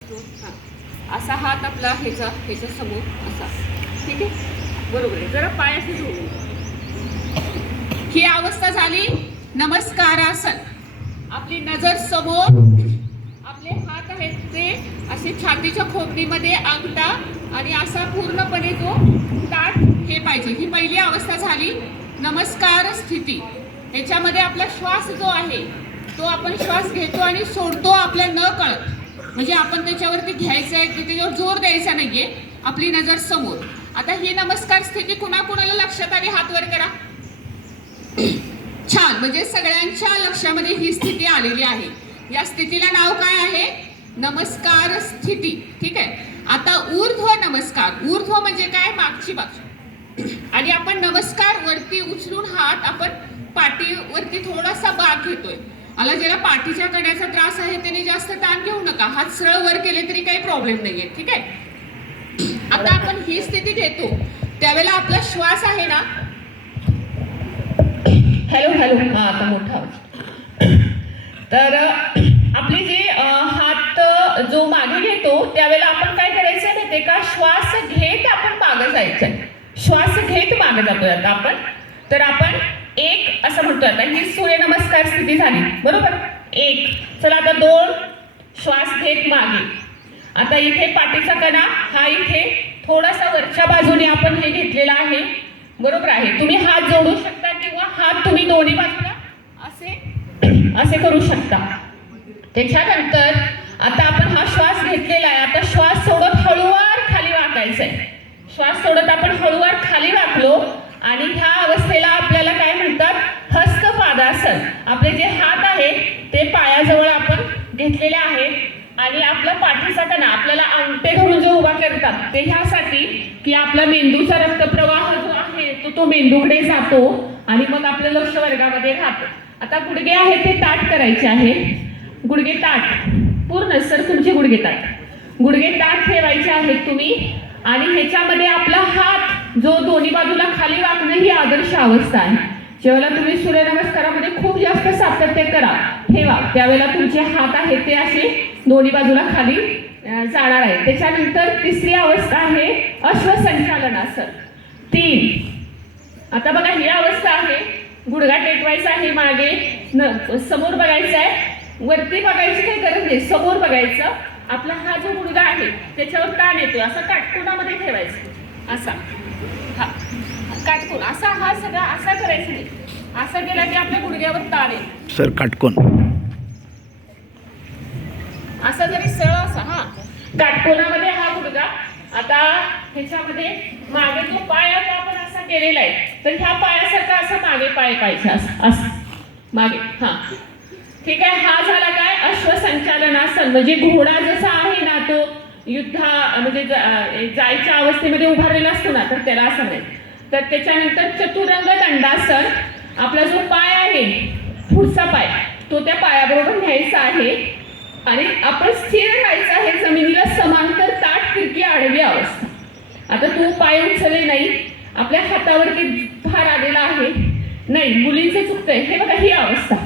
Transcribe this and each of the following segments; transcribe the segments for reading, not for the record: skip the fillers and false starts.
हां, असा हात आपला ह्याच्या समोर असा, ठीक आहे, बरोबर आहे. जरा पाय असे जोडून, ही अवस्था झाली नमस्कारासन. आपली नजर समोर, आपले हात आहेत ते असे छातीच्या खोबणीमध्ये अंगठा आणि असा पूर्णपणे जो ताठ हे पाहिजे. ही पहिली अवस्था झाली नमस्कार स्थिती. याच्यामध्ये आपला श्वास जो आहे तो आपण श्वास घेतो आणि सोडतो आपल्या न कळत. म्हणजे आपण त्याच्यावरती घ्यायचं आहे, त्याच्यावर जोर द्यायचा नाहीये. आपली नजर समोर. आता ही नमस्कार स्थिती कुणाकुणाला लक्षात आली? हात वर करा. छान, म्हणजे सगळ्यांच्या लक्षामध्ये ही स्थिती आलेली आहे. या स्थितीला नाव काय आहे? नमस्कार स्थिती. ठीक आहे. आता ऊर्ध्व नमस्कार. ऊर्ध्व म्हणजे काय? मागची बाजू. आणि आपण नमस्कार वरती उचलून हात आपण पाठीवरती थोडासा बाक घेतोय. मला ज्याला पाठीच्या कण्याचा त्रास आहे त्याने जास्त ताण घेऊ नका. हात सरळ वर केले तरी काही प्रॉब्लेम नाहीये. ठीक आहे. आता आपण ही स्थिती घेतो त्यावेळेला आपला श्वास आहे ना, हॅलो हॅलो, हा आता मोठा. तर आपले जे हात जो मागे घेतो त्यावेळेला आपण काय करायचं माहितीये का? श्वास घेत आपण मागे जायचं. श्वास घेत मागे जातोय आता आपण. तर आपण एक असं म्हणतोय. आता ही सूर्यनमस्कार स्थिती झाली, बरोबर? एक. चला आता दोन. श्वास घेत मागे. आता इथे पाठीचा कणा हा इथे थोडासा वरच्या बाजूने आपण हे घेतलेला आहे, बरोबर आहे. तुम्ही हात जोडू शकता किंवा हात तुम्ही दोन्ही बाजूला असे करू शकता. त्याच्यानंतर आता आपण हा श्वास घेतलेला आहे. आता श्वास सोडत हळूवार खाली वाकायचा आहे. श्वास सोडत आपण हळूवार खाली वाकलो आणि ह्या अवस्थेला आपल्याला काय म्हणतात? हस्तपादासन. आपले जे हात आहेत ते पायाजवळ आपण घेतलेले आहेत आणि आपला पाठीचा कणा आपल्याला अंगठे धरून जो उभा करतात ते ह्यासाठी की आपला मेंदूचा रक्तप्रवाह जो आहे तो मेंदूकडे जातो आणि मग आपलं लक्ष वर्गामध्ये राहतं. आता गुडघे आहेत ते ताठ करायचे आहे. गुडघे ताठ पूर्ण सर, तुमचे गुडघे ताठ. गुडघे ताठ ठेवायचे आहेत तुम्ही. आणि ह्याच्यामध्ये आपला हात जो दोन्ही बाजूला खाली वाकणं ही आदर्श अवस्था आहे. जेव्हा तुम्ही सूर्यनमस्कारामध्ये खूप जास्त सातत्य करा ठेवा त्यावेळेला तुमचे हात आहेत ते असे दोन्ही बाजूला खाली जाणार आहे. त्याच्यानंतर तिसरी अवस्था आहे अश्वसंचालनासन. 3. आता बघा ही अवस्था आहे. गुडघा टेकवायचा आहे मागे, समोर बघायचं आहे. वरती बघायची काही गरज नाही, समोर बघायचं. आपला हा जो गुडघा आहे त्याच्यावर ताण येतोय, असा काटकोनामध्ये ठेवायचा. असा हा काटकोन असा, हा सगळा असा करायचा नाही. असा केला की आपल्या गुडघ्यावर ताण येईल. सर काटकोन असा जरी सरळ असा, हा काटकोनामध्ये हा गुडघा. आता ह्याच्यामध्ये मागे जो पाय आहे आपण असा केलेला आहे, तर ह्या पायासारखा असा मागे पाय पाहिजे, असं मागे. हा ठीक आहे. हा झाला काय? अश्वसंचालनासन. म्हणजे घोडा जसा आहे ना तो म्हणजे जायच्या अवस्थेमध्ये उभारलेला असतो ना, तर त्याला असं नाही. तर त्याच्यानंतर चतुरंग दंडासन. आपला जो पाय आहे पुढचा पाय तो त्या पायाबरोबर न्यायचा आहे आणि आपण स्थिर राहायचं आहे जमिनीला समांतर, ताठ तिरकी आडवी अवस्था. आता तू पाय उचलले नाही, आपल्या हातावरती भार आलेला आहे नाही, मुलींचं चुकतंय. हे बघा ही अवस्था,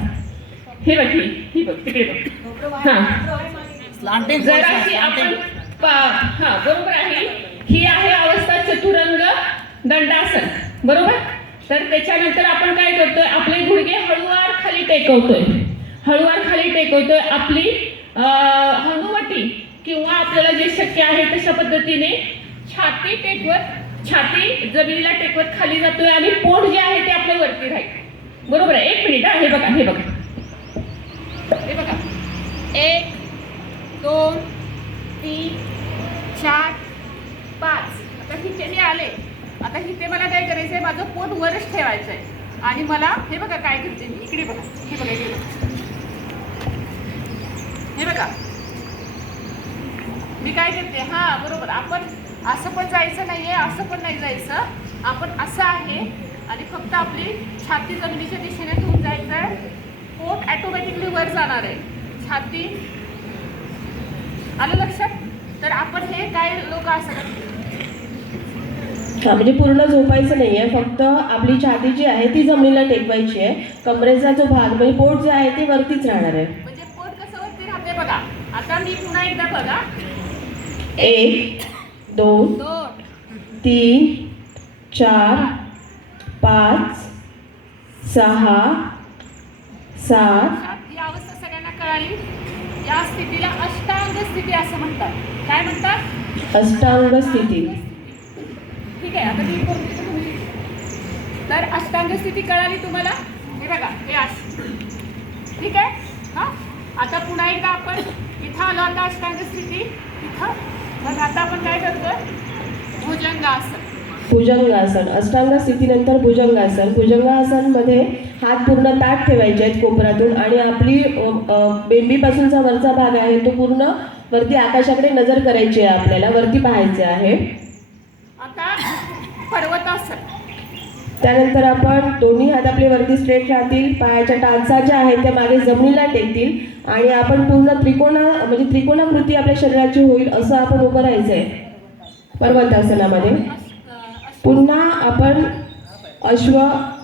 हे बघ ही बघ तिकडे बघ. हा जराशी आपण हा बरोबर आहे. ही आहे अवस्था चतुरंग दंडासन, बरोबर. तर त्याच्यानंतर आपण काय करतोय? आपले गुडघे हळूवार खाली टेकवतोय, हळूवार खाली टेकवतोय. आपली हनुवटी किंवा आपल्याला जे शक्य आहे तशा पद्धतीने छाती टेकवत, छाती जमिनीला टेकवत खाली जातोय आणि पोट जे आहे ते आपलं वरती राहील, बरोबर आहे. 1 मिनिट. हे बघा हे बघा हे बघा. 1 2 3 4 5. आता इथे मी आले. आता इथे मला काय करायचंय? माझं पोट वरच ठेवायचं आहे आणि मला हे बघा काय करते मी. इकडे बघा, हे बघा, इकडे बघा, हे बघा मी काय करते. हा बरोबर. आपण असं पण जायचं नाहीये, असं पण नाही जायचं. आपण असं आहे आणि फक्त आपली छाती जमिनीच्या दिशेने घेऊन जायचं आहे. पोट ऑटोमॅटिकली वर जाणार आहे. छाती आलं लक्षात? तर आपण हे काय लोक असं करतात, म्हणजे पूर्ण झोपायचं नाहीये, फक्त आपली छाती जी आहे ती जमिनीला टेकवायची आहे. कमरेचा जो भाग म्हणजे पोट जे आहे ते वरतीच राहणार आहे. म्हणजे पोट कसं वरती राहते बघा. आता मी पुन्हा एकदा बघा. 1 2 3 4 5 6 7 ही अवस्था सगळ्यांना कळाली. या स्थितीला अष्टांग स्थिती असं म्हणतात. काय म्हणतात? अष्टांग स्थिती. ठीक आहे. आता मी बोलते तुम्ही. तर अष्टांग स्थिती कळाली तुम्हाला. हे बघा हे असं. ठीक आहे. हा आता पुन्हा एकदा आपण इथं आलो. आता अष्टांग स्थिती इथं. मग आता आपण काय करतो? भुजंगासन. भुजंगासन. अष्टांग स्थितीनंतर भुजंगासन. भुजंगासनमध्ये हात पूर्ण ताठ ठेवायचे आहेत कोपरातून आणि आपली बेंबीपासूनचा वरचा भाग आहे तो पूर्ण वरती आकाशाकडे नजर करायची आहे. आपल्याला वरती पाहायचे आहे. आता पर्वतासन. त्यानंतर आपण दोन्ही हात आपले वरती स्ट्रेट राहतील. पायाच्या टाचा ज्या आहेत त्या मागे जमिनीला टेकतील आणि आपण पूर्ण त्रिकोणाकृती आपल्या शरीराची होईल असं आपण उभं राहायचं आहे पर्वतासनामध्ये. पुन्हा आपण अश्व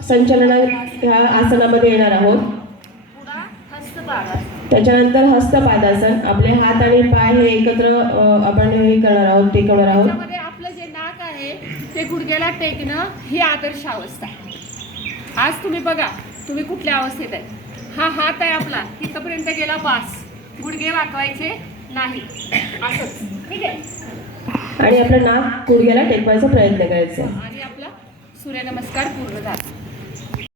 संचलन ह्या आसनामध्ये येणार आहोत. पुन्हा हस्तपादासन. त्याच्यानंतर हस्तपादासन. आपले हात आणि पाय हे एकत्र आपण हे करणार आहोत, टेकवणार आहोत. त्याच्यामध्ये आपलं जे नाक आहे ते गुडघ्याला टेकणं ही आदर्श अवस्था आहे. आज तुम्ही बघा तुम्ही कुठल्या अवस्थेत आहे. हा हात आहे आपला इथपर्यंत गेला बास. गुडघे वाकवायचे नाही असंच. ठीक आहे. आणि आपलं नाक गुडघ्याला टेकवायचा प्रयत्न करायचा आहे. आणि आपला सूर्यनमस्कार पूर्ण झाला.